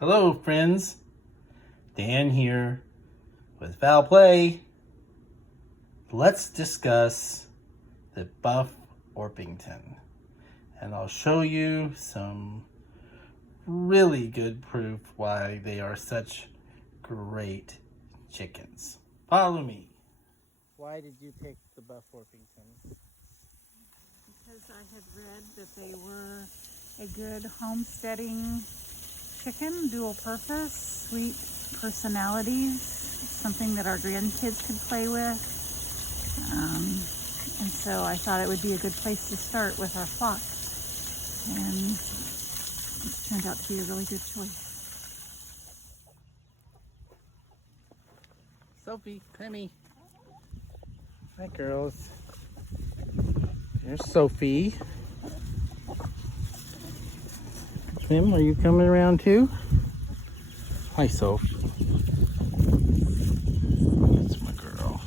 Hello friends, Dan here with Foul Play. Let's discuss the buff Orpington, and I'll show you some really good proof why they are such great chickens. Follow me. Why did you pick the buff Orpington? Because I had read that they were a good homesteading chicken, dual purpose, sweet personalities, something that our grandkids could play with. And so I thought it would be a good place to start with our flock. And it's turned out to be a really good choice. Sophie, Clemmy. Hi girls. There's Sophie. Tim, are you coming around too? Hi, Soph. That's my girl.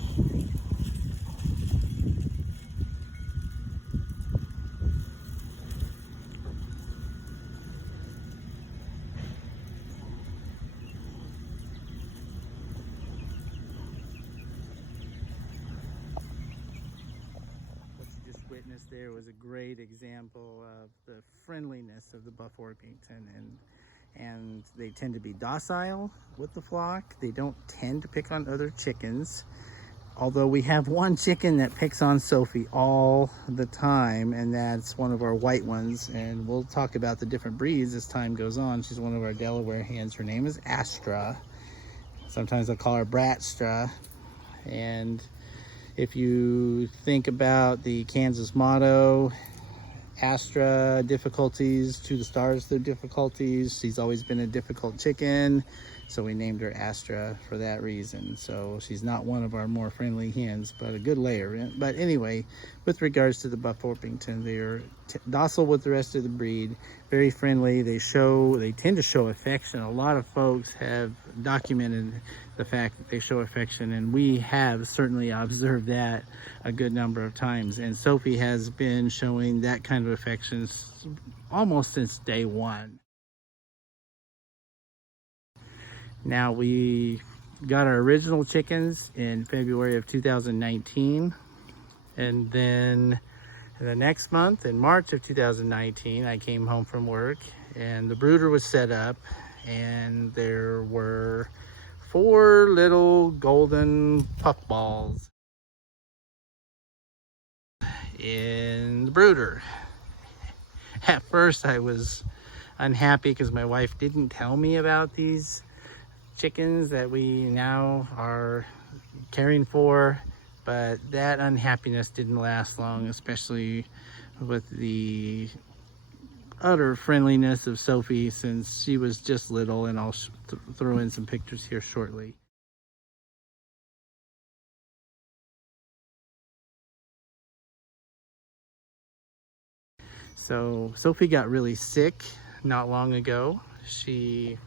What you just witnessed there was a great example of the friendliness of the buff Orpington, and they tend to be docile with the flock. They don't tend to pick on other chickens, although we have one chicken that picks on Sophie all the time, and that's one of our white ones, and we'll talk about the different breeds as time goes on. She's one of our Delaware hens. Her name is Astra. Sometimes I call her Bratstra. And if you think about the Kansas motto, Astra, difficulties to the stars through difficulties. She's always been a difficult chicken, so we named her Astra for that reason. So she's not one of our more friendly hens, but a good layer. But anyway, with regards to the buff Orpington, they're docile with the rest of the breed, very friendly. They tend to show affection. A lot of folks have documented the fact that they show affection, and we have certainly observed that a good number of times. And Sophie has been showing that kind of affection almost since day one. Now, we got our original chickens in February of 2019, and then the next month, in March of 2019, I came home from work and the brooder was set up, and there were 4 little golden puffballs in the brooder. At first I was unhappy because my wife didn't tell me about these chickens that we now are caring for, but that unhappiness didn't last long, especially with the utter friendliness of Sophie since she was just little, and I'll throw in some pictures here shortly. So Sophie got really sick not long ago. She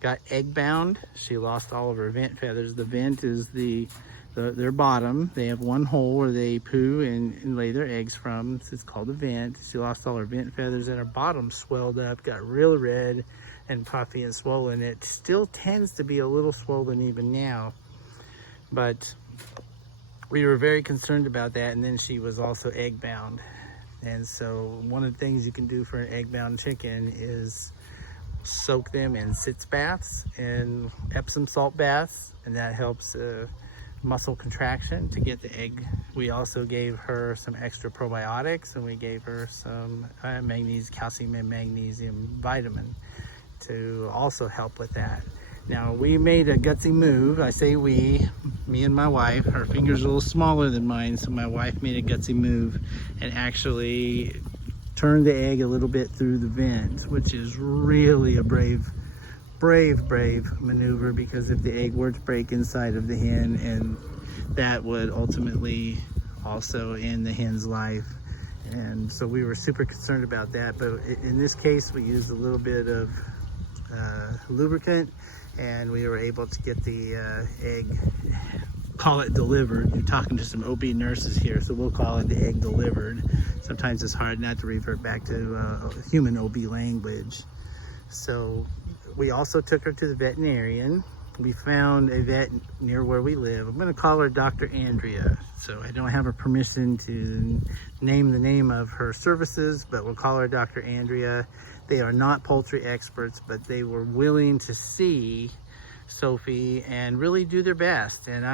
got egg bound. She lost all of her vent feathers. The vent is their bottom. They have one hole where they poo and lay their eggs from. It's called a vent. She lost all her vent feathers, and her bottom swelled up, got real red and puffy and swollen. It still tends to be a little swollen even now, but we were very concerned about that. And then she was also egg bound. And so one of the things you can do for an egg bound chicken is soak them in sitz baths and Epsom salt baths, and that helps muscle contraction to get the egg. We also gave her some extra probiotics, and we gave her some calcium and magnesium vitamin to also help with that. Now, we made a gutsy move. I say we, me and my wife. Her finger's a little smaller than mine, so my wife made a gutsy move and actually turned the egg a little bit through the vent, which is really a brave maneuver, because if the egg were to break inside of the hen, and that would ultimately also end the hen's life. And so we were super concerned about that. But in this case, we used a little bit of lubricant, and we were able to get the egg, call it delivered. You're talking to some OB nurses here, so we'll call it the egg delivered. Sometimes it's hard not to revert back to human OB language. So we also took her to the veterinarian. We found a vet near where we live. I'm going to call her Dr. Andrea. So I don't have her permission to name the name of her services, but we'll call her Dr. Andrea. They are not poultry experts, but they were willing to see Sophie and really do their best. And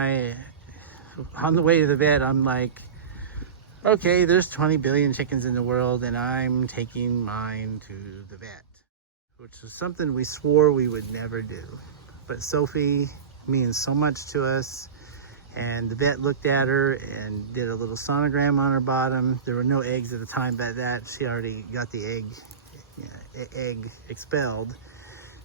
on the way to the vet, I'm like, okay, there's 20 billion chickens in the world, and I'm taking mine to the vet, which is something we swore we would never do. But Sophie means so much to us, and the vet looked at her and did a little sonogram on her bottom. There were no eggs at the time, but she already got the egg expelled,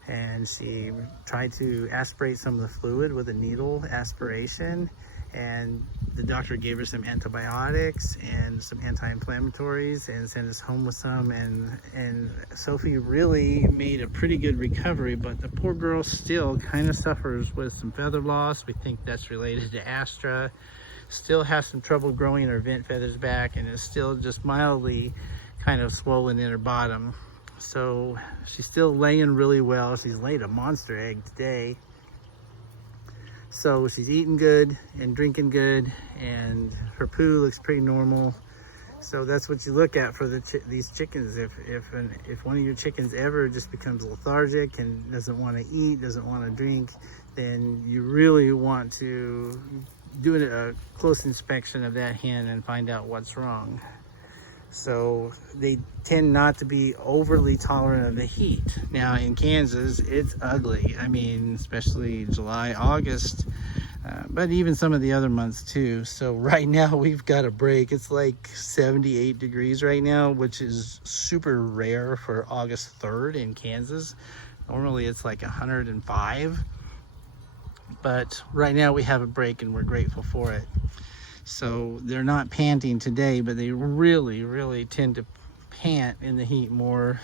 and she tried to aspirate some of the fluid with a needle aspiration, and the doctor gave her some antibiotics and some anti-inflammatories and sent us home with some, and Sophie really made a pretty good recovery, but the poor girl still kind of suffers with some feather loss. We think that's related to Astra. Still has some trouble growing her vent feathers back, and is still just mildly kind of swollen in her bottom. So she's still laying really well. She's laid a monster egg today. So she's eating good and drinking good, and her poo looks pretty normal. So that's what you look at for these chickens. If one of your chickens ever just becomes lethargic and doesn't want to eat, doesn't want to drink, then you really want to do a close inspection of that hen and find out what's wrong. So they tend not to be overly tolerant of the heat. Now in Kansas, it's ugly. I mean, especially July, August, but even some of the other months too. So right now we've got a break. It's like 78 degrees right now, which is super rare for August 3rd in Kansas. Normally it's like 105. But right now we have a break and we're grateful for it. So they're not panting today, but they really, really tend to pant in the heat more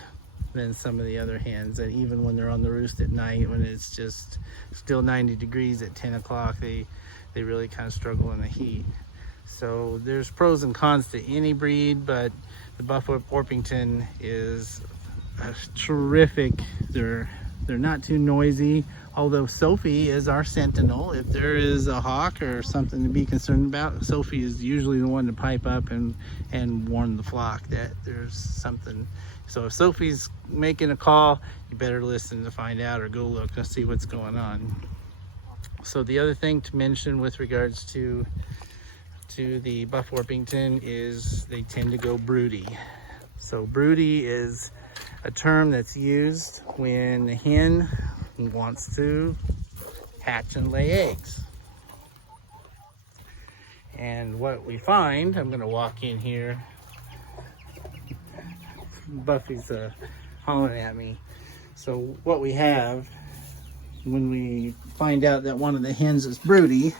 than some of the other hens. And even when they're on the roost at night, when it's just still 90 degrees at 10 o'clock, they really kind of struggle in the heat. So there's pros and cons to any breed, but the Buff Orpington is a terrific. They're not too noisy. Although Sophie is our sentinel. If there is a hawk or something to be concerned about, Sophie is usually the one to pipe up and warn the flock that there's something. So if Sophie's making a call, you better listen to find out, or go look and see what's going on. So the other thing to mention with regards to the Buff Orpington is they tend to go broody. So broody is a term that's used when the hen wants to hatch and lay eggs. And what we find, I'm going to walk in here. Buffy's hollering at me. So what we have, when we find out that one of the hens is broody,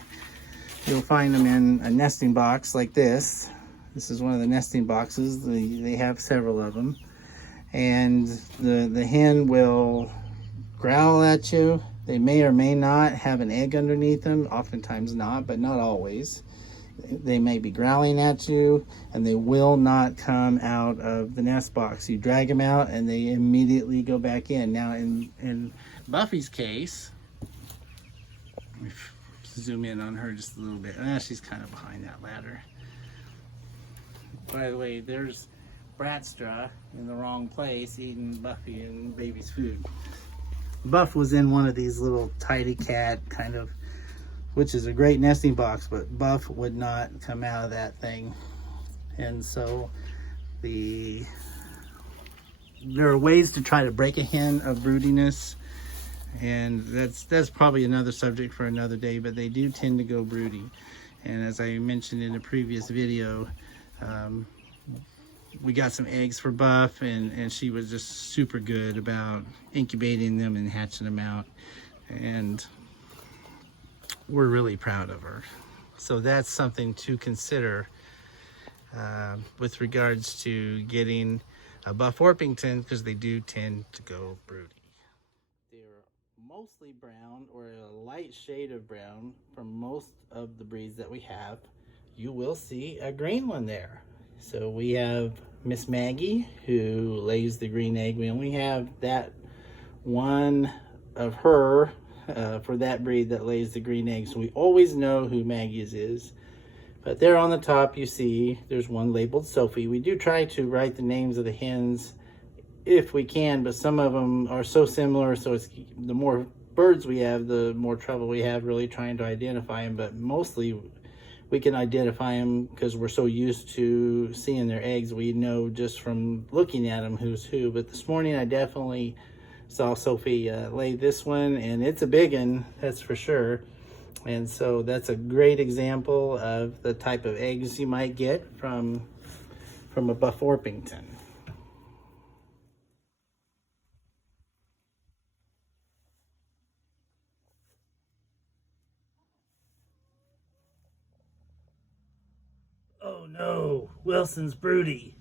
you'll find them in a nesting box like this. This is one of the nesting boxes. They have several of them. And the hen will growl at you. They may or may not have an egg underneath them, oftentimes not, but not always. They may be growling at you, and they will not come out of the nest box. You drag them out and they immediately go back in. Now in Buffy's case, let me zoom in on her just a little bit. She's kind of behind that ladder. By the way, there's Bratstra in the wrong place eating Buffy and baby's food. Buff was in one of these little tidy cat kind of, which is a great nesting box, but Buff would not come out of that thing. And so there are ways to try to break a hen of broodiness, and that's probably another subject for another day, but they do tend to go broody. And as I mentioned in a previous video, we got some eggs for Buff, and she was just super good about incubating them and hatching them out, and we're really proud of her. So that's something to consider with regards to getting a Buff Orpington, because they do tend to go broody. They're mostly brown, or a light shade of brown from most of the breeds that we have. You will see a green one there. So we have Miss Maggie, who lays the green egg. We only have that one of her for that breed that lays the green eggs. So we always know who Maggie's is. But there on the top, you see there's one labeled Sophie. We do try to write the names of the hens if we can, but some of them are so similar, so it's, the more birds we have, the more trouble we have really trying to identify them. But mostly we can identify them because we're so used to seeing their eggs. We know just from looking at them who's who. But this morning I definitely saw Sophie lay this one, and it's a big one, that's for sure. And so that's a great example of the type of eggs you might get from a buff Orpington. Oh no, Wilson's broody.